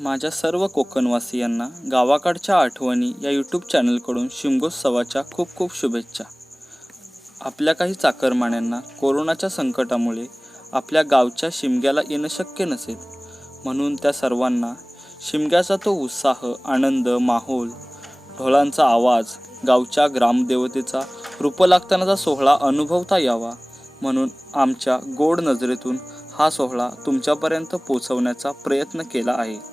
माझ्या सर्व कोकणवासियांना गावाकडच्या आठवणी या यूट्यूब चॅनलकडून शिमगोत्सवाच्या खूप खूप शुभेच्छा. आपल्या काही चाकरमान्यांना कोरोनाच्या संकटामुळे आपल्या गावच्या शिमग्याला येणं शक्य नसेल. म्हणून त्या सर्वांना शिमग्याचा तो उत्साह आनंद माहोल ढोलांचा आवाज गावच्या ग्रामदेवतेचा रूप लागतानाचा सोहळा अनुभवता यावा. म्हणून आमच्या गोड नजरेतून हा सोहळा तुमच्यापर्यंत पोचवण्याचा प्रयत्न केला आहे.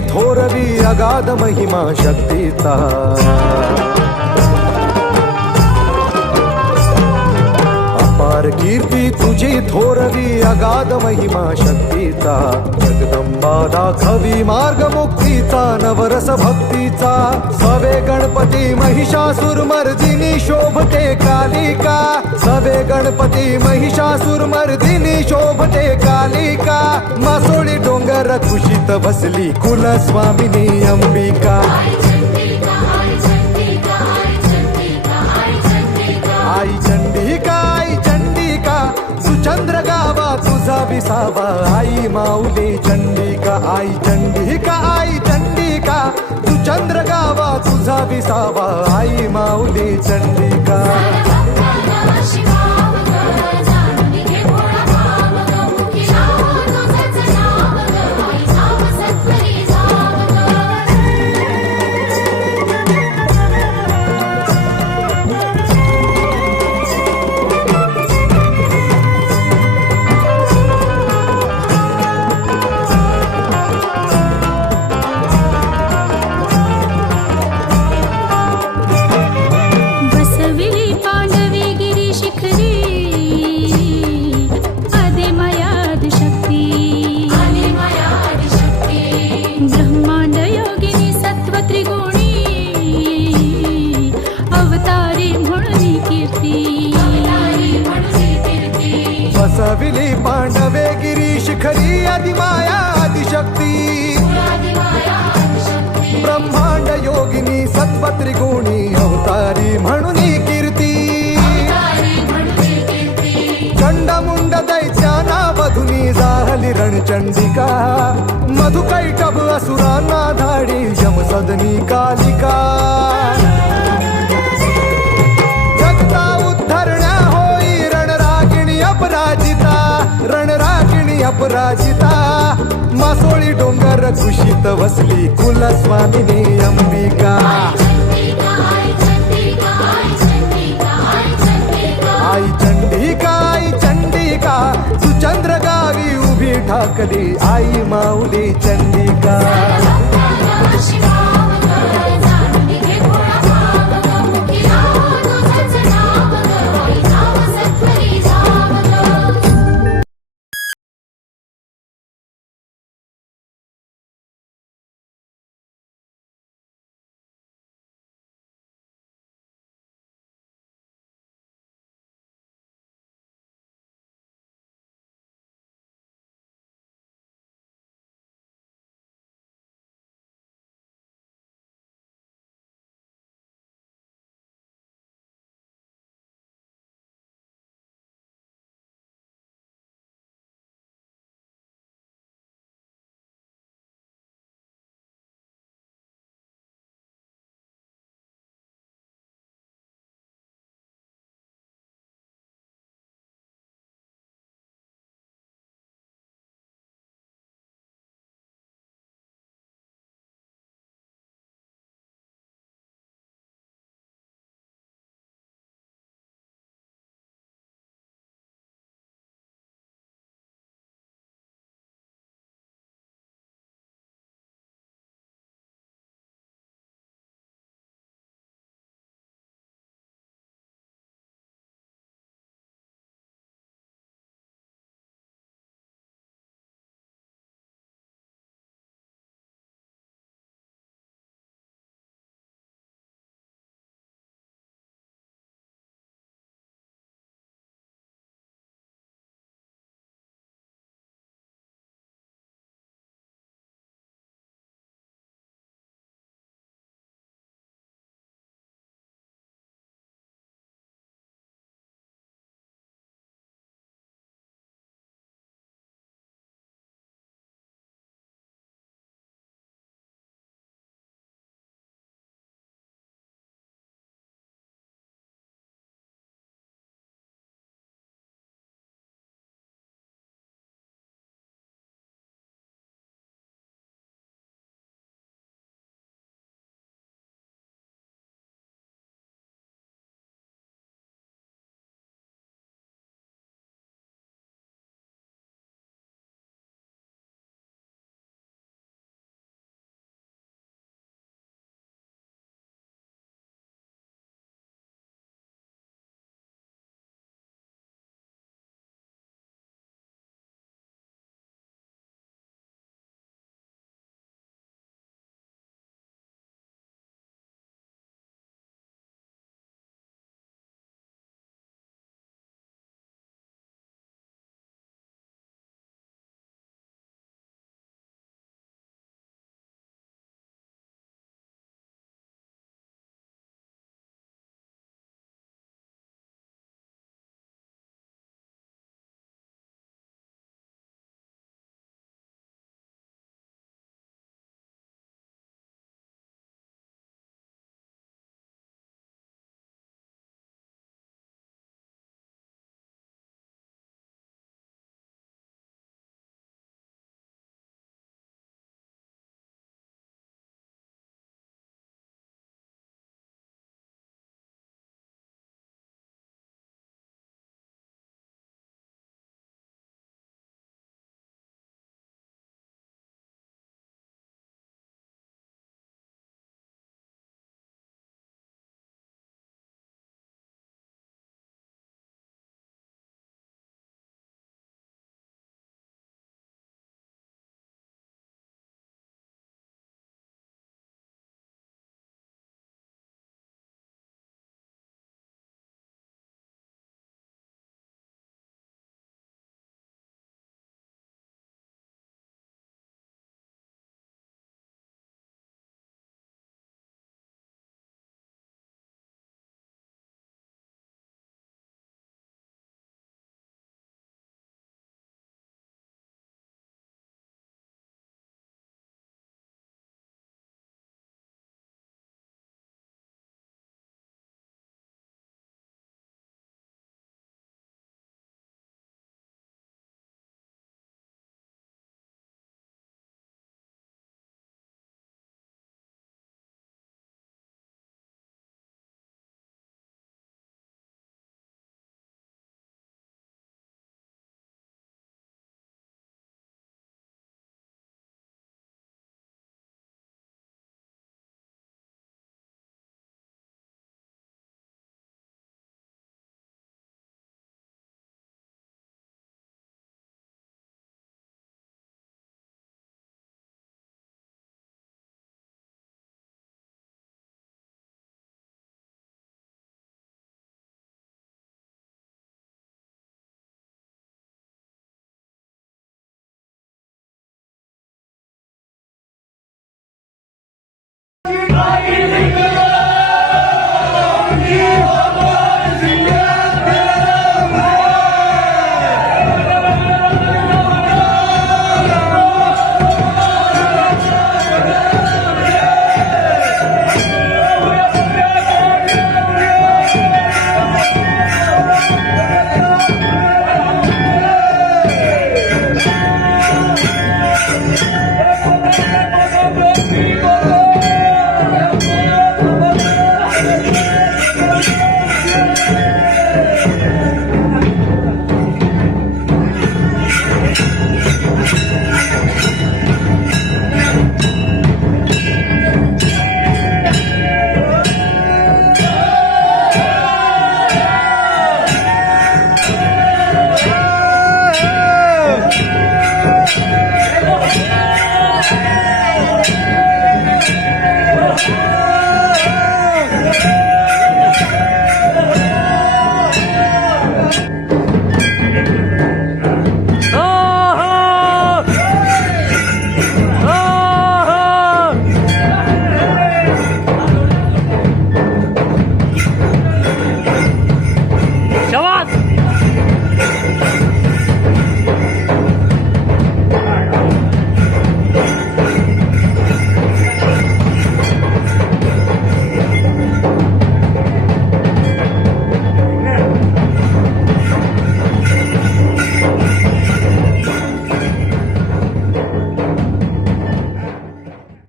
थोरवी अगाध महिमा शक्तीचा. अपार कीर्ती तुझी थोरवी अगाध महिमा शक्तीचा. दाखवी मार्ग मुक्तीचा नवरस भक्तीचा. सवे गणपती महिषासुर मर्दिनी शोभते कालिका. सवे गणपती महिषासुर मर्दिनी शोभते कालिका. मासोळी डोंगर खुशीत बसली कुलस्वामिनी अंबिका. आई चंडिका आई चंडिका. आई चंद्र गावा तुझा विसावा. आई माऊली चंडिका आई चंडिका आई चंडिका. तू चंद्र गावा तुझा विसावा. आई माऊली चंडिका. आदिमाया आदिशक्ती. ब्रह्मांड योगिनी सत्पत्रिगुणी अवतारी म्हणून कीर्ती. चंडमुंड दैत्या नावधुनी जाहली रणचंडिका. मधुकैटभ असुरांना धाडी यमसदनी कालिका. कुशीत वसली कुलस्वामिनी अंबिका. आई चंडिका आई चंडिका सुचंद्र गावी उभी ठाकली आई माऊली चंडिका.